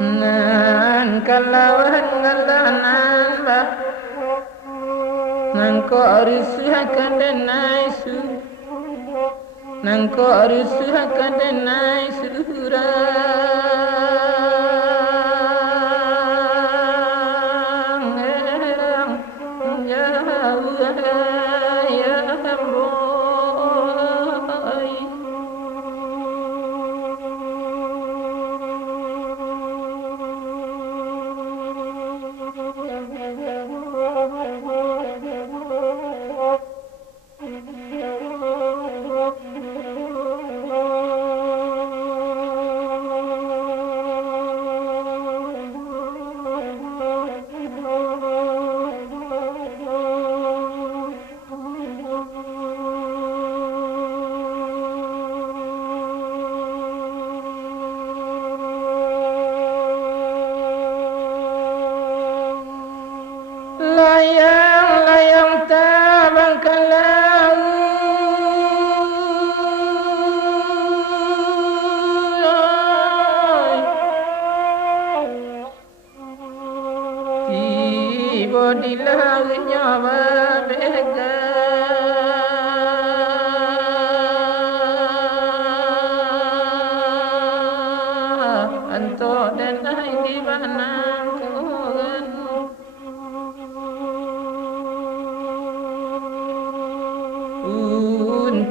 nan kalawan ngalanan ba nan ko arisu hakandenai su nan ko arisu hakandenai sura layang tabang kalau tiba di langitnya berbeza anto dan di mana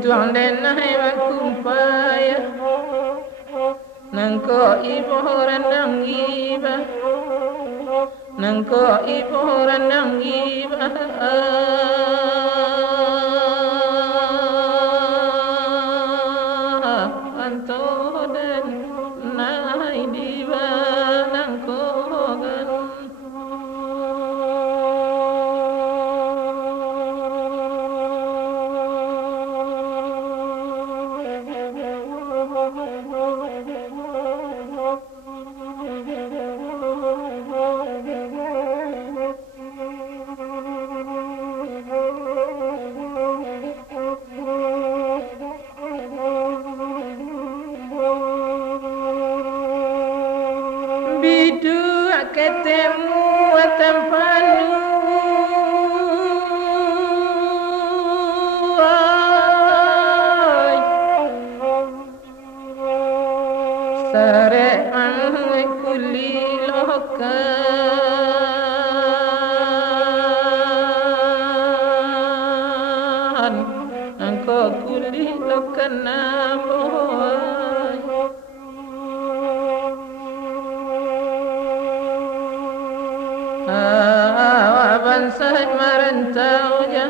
tuang den hai makumpaya nangko ibu rendang iba nangko ibu rendang iba anto den nai diba nangko gan bidu ketemu tempanu sare an kuli lokan angko kuli lokan namo Bansah merentau je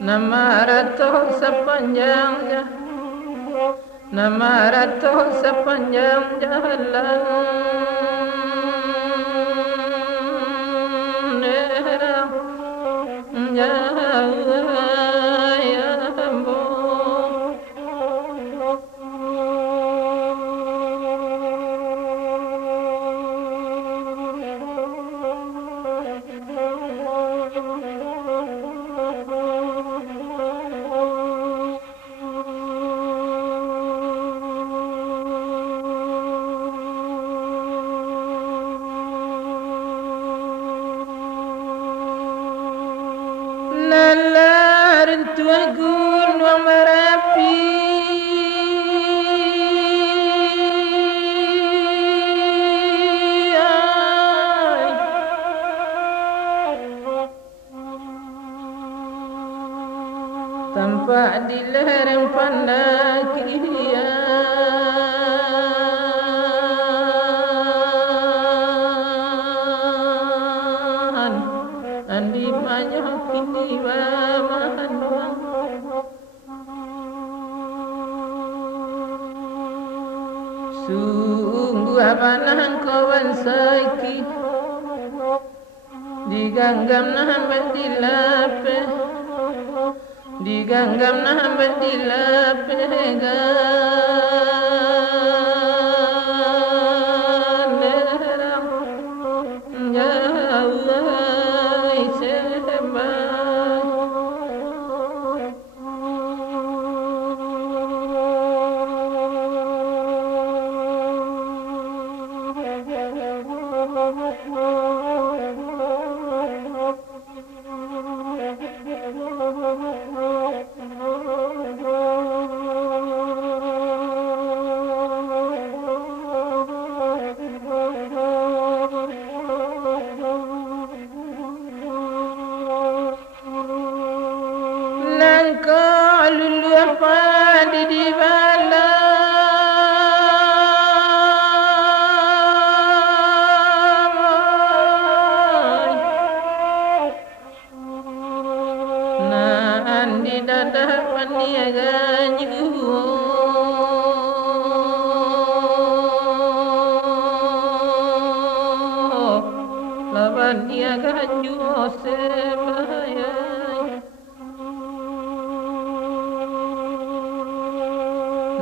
nama ratuh sepanjangnya nama ratuh sepanjang jalan nalar tua gunung Merapi tampak di lereng Pandakian andi banyak kini bahan sungguh abanah kawan saiki diganggam nampak dilape diganggam nampak dilape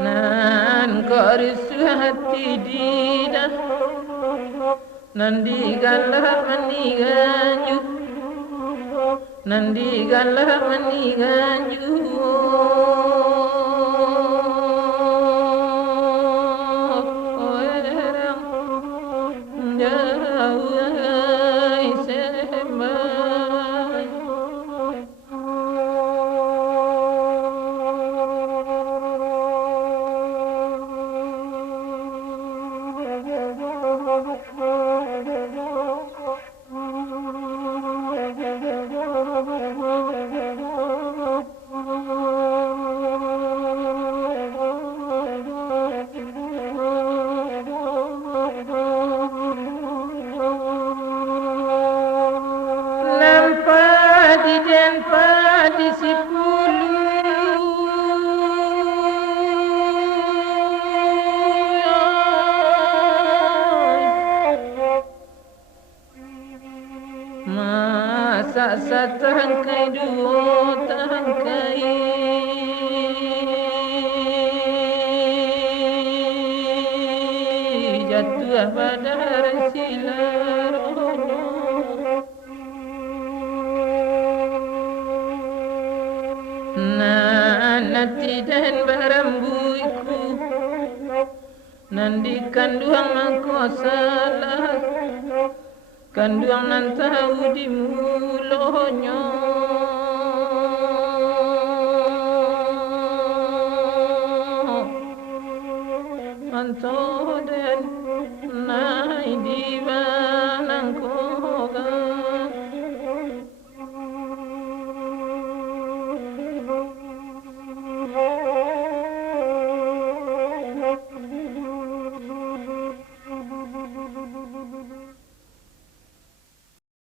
nan korisu hati dida nandi galah maniganju nandi galah maniganju dan padi sepuluh masa setangkai dua tangkai jatuh pada silar nanti dan barambuiku nandi kanduang aku salah kanduang nan tahu di mulonyo anto den